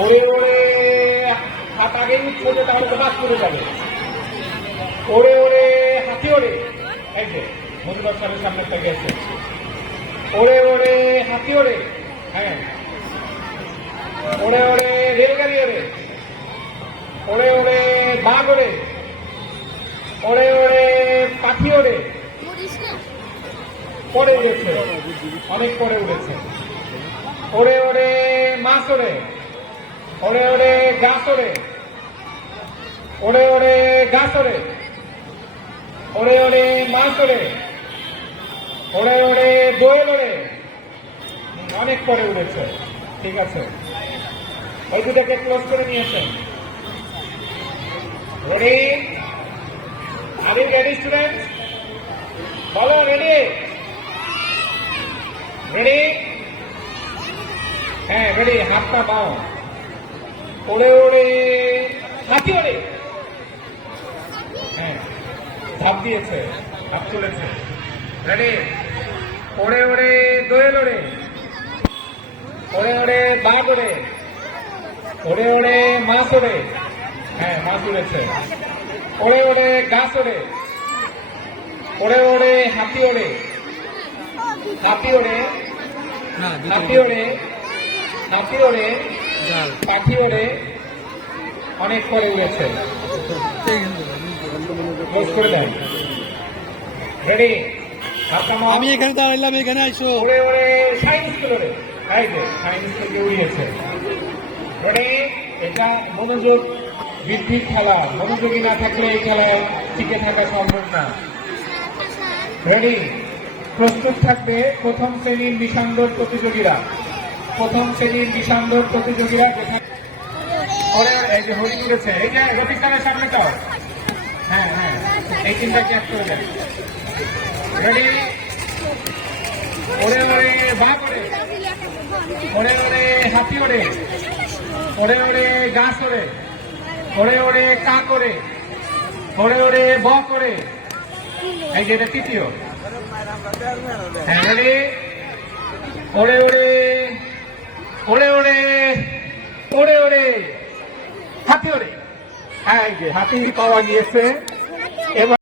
ওরে ওরে হাত আগেই উঠছে তাহলে তো বাদ করে যাবে। ওরে ওরে হাতি ওরে, এই যে মধুবাগ সাহেবের সামনেটা গেছে। ওরে ওরে হাতি ওরে, হ্যাঁ। ওরে ওরে রেলগাড়ি ওরে, ওরে ওরে বাঘ ওরে, ওরে ওরে পাখি ওরে, পরে উড়েছে, অনেক পরে উড়েছে। ওরে ওরে মাছ ওরে, ওরে ওরে গাছ ওরে, ওরে ওরে গাছ ওরে, ওরে ওরে মাছ ওরে, ওরে ওরে দোয়েল ওরে, অনেক পরে উড়েছে। ঠিক আছে, ওই দুটাকে ক্লোজ করে নিয়েছেন। Ready? Are you ready student? বলো রেডি? রেডি? হ্যাঁ রেডি, হাতটা বাও। ওরে ওরে হাতি ওরে, হ্যাঁ ঝাঁপ দিয়েছে, হাত তুলেছে। রেডি? ওরে ওরে দোয়েল ওরে, ওরে ওরে বাঘ ওরে, ওরে ওরে মাছ ওরে, হ্যাঁ মাছ উড়েছে। ওরে ওরে গাছ ওরে, ওরে ওরে হাতি ওরে, হাতি ওরে, হাতি ওরে, হাতি ওরে, পাখি ওরে, অনেক পরে উড়েছে। করে দেন। রেডি? আমি এখানে দাঁড়াইলাম, এখানে আইসো। ওরে ওরে সাইন্স ওরে, এই যে সাইন্স থেকে উড়িয়েছে। রেডি? এটা মনোযোগ বৃদ্ধির খেলা, মনোযোগী না থাকলে এই খেলায় টিকে থাকা সম্ভব না। রেডি? প্রস্তুত থাকবে প্রথম শ্রেণীর নিশান্দর প্রতিযোগীরা। প্রথম শ্রেণীর নিশান্দর প্রতিযোগীরা এই যে হরি উড়েছে, এই যে রফিক স্যারের সামনে তো, হ্যাঁ হ্যাঁ এই তিনটা ক্যাচ করে দেন। রেডি? ওরে ওরে বাঘ ওরে, ওরে ওরে হাতি ওরে, ওরে ওরে গাছ ওরে, ওরে ওরে কাক ওরে, ওরে ওরে বক ওরে, এই যে তৃতীয়। হ্যাঁ রেডি? ওরে ওরে, ওরে ওরে, ওরে ওরে হাতি ওরে, হ্যাঁ এই যে হাতি পাওয়া গিয়েছে। এবার